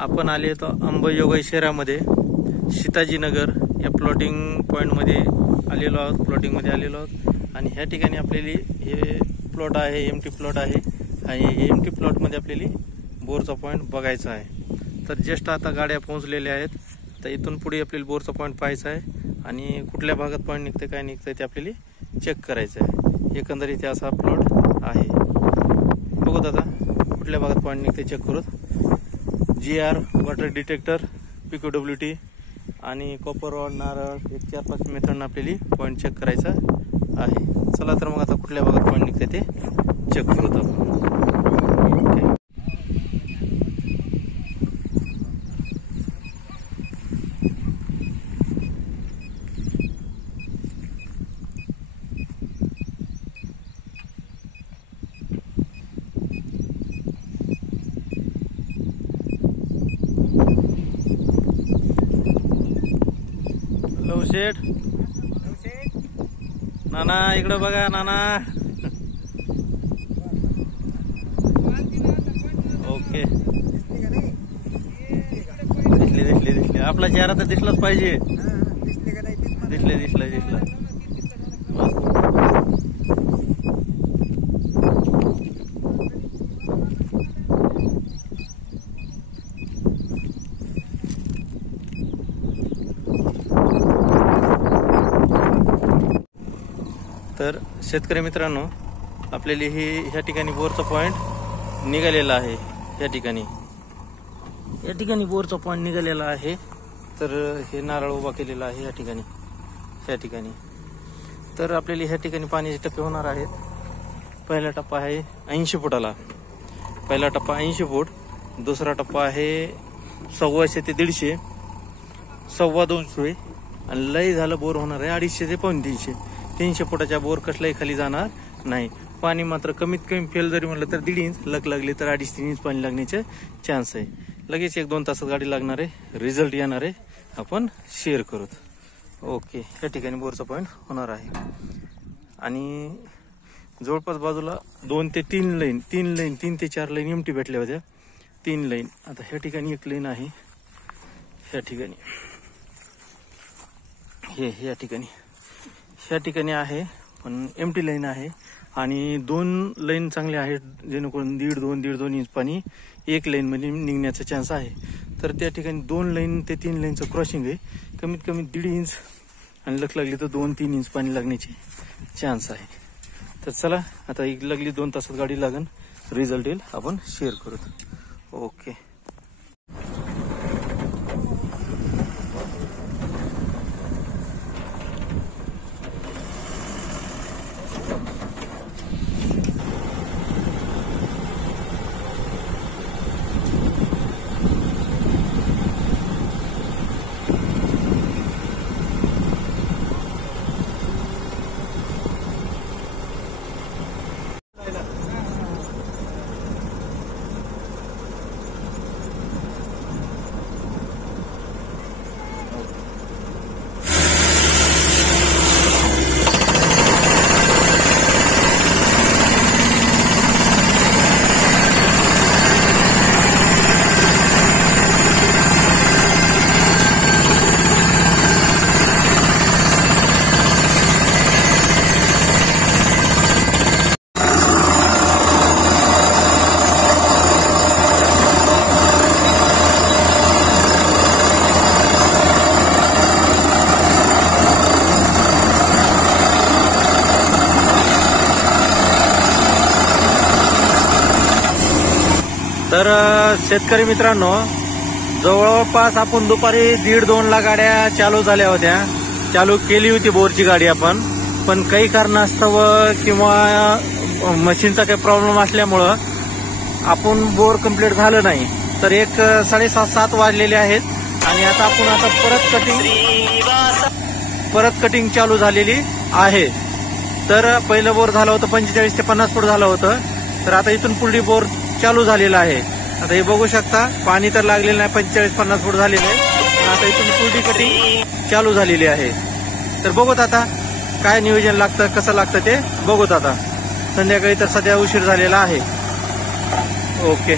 आपण आले तो अंबाजोगाई शहरामध्ये सीताजीनगर या प्लॉटिंग पॉईंटमध्ये आलेलो आहोत, प्लॉटिंगमध्ये आलेलो आहोत. आणि ह्या ठिकाणी आपल्याला हे प्लॉट आहे, एमटी प्लॉट आहे. आणि एमटी प्लॉटमध्ये आपल्याला बोरचा पॉईंट बघायचा आहे. तर जस्ट आता गाड्या पोहोचलेल्या आहेत. तर इथून पुढे आपल्याला बोरचा पॉईंट पाहायचा आहे आणि कुठल्या भागात पॉईंट निघतं काय निघतं ते आपल्याला चेक करायचं आहे. एकंदरीत असा प्लॉट आहे. बघू आता कुठल्या भागात पॉईंट निघते चेक करू. GR वॉटर डिटेक्टर, PQWT आणि कॉपर रॉड, नारळ, एक 4-5 मेथडनं आपल्याला पॉईंट चेक करायचा आहे. चला तर मग आता कुठल्या भागात पॉईंट निघते ते चेक करू आपण. शेठ नाना इकडं बघा नाना. ओके दिसले आपला चेहरा तर दिसलाच पाहिजे. दिसला तर शेतकरी मित्रांनो, आपल्याला ह्या ठिकाणी बोरचा पॉईंट निघालेला आहे. या ठिकाणी बोरचा पॉईंट निघालेला आहे. तर हे नारळ उभा केलेला आहे या ठिकाणी. तर आपल्याला ह्या ठिकाणी पाण्याचे टप्पे होणार आहेत. पहिला टप्पा आहे 80 फुटाला. पहिला टप्पा 80 फूट. दुसरा टप्पा आहे 125 ते 150, 250 आणि लय झालं बोर होणार आहे 250 ते 350. 300 फुटाच्या बोर कसलाही खाली जाणार नाही. पाणी मात्र कमीत कमी फेल जरी म्हणलं तर 1.5 इंच, लग लागली तर 2.5-3 इंच पाणी लागण्याचे चान्स आहे. लगेच 1-2 तासात गाडी लागणार आहे. रिझल्ट येणार आहे, आपण शेअर करू. ओके, या ठिकाणी बोरचा पॉईंट होणार आहे. आणि जवळपास बाजूला 2 ते 3 लाईन, 3 ते 4 लाईन एमटी भेटल्या होत्या. 3 लाईन. आता ह्या ठिकाणी एक लाईन आहे. ह्या ठिकाणी आहे पण एमटी लाईन आहे. आणि 2 लाईन चांगल्या आहेत जेणेकरून 1.5-2 इंच पाणी एक लाईन मध्ये निघण्याचा चान्स आहे. तर त्या ठिकाणी 2 लाईन ते 3 लाईनचं क्रॉसिंग आहे. कमीत कमी 1.5 इंच आणि लग लागली तर 2-3 इंच पाणी लागण्याचे चान्स आहे. तर चला आता एक लागली 2 तासात गाडी लागन, रिझल्ट येईल, आपण शेअर करू. ओके. तर शेतकरी मित्रांनो, जवळपास आपण दुपारी 1:30-2 ला गाड्या चालू झाल्या होत्या. चालू केली होती बोरची गाडी आपण, पण काही कारणास्तव किंवा मशीनचा काही प्रॉब्लेम असल्यामुळं आपण बोर कंप्लीट झालं नाही. तर 7:30 वाजलेले आहेत आणि आता आपण परत कटिंग चालू झालेली आहे. तर पहिलं बोर झालं होतं 45 ते 50 फूट झालं होतं. तर आता इथून पुढे बोर चालू झालेला आहे. आता हे बघू शकता, पाणी तर लागलेलं नाही, 45-50 फूट झालेले आहे. आता इथून पुढे कटिंग चालू झालेली आहे. तर बघूत आता काय नियोजन लागतं, कसं लागतं ते बघूत. आता संध्याकाळी तर सध्या उशीर झालेला आहे. ओके.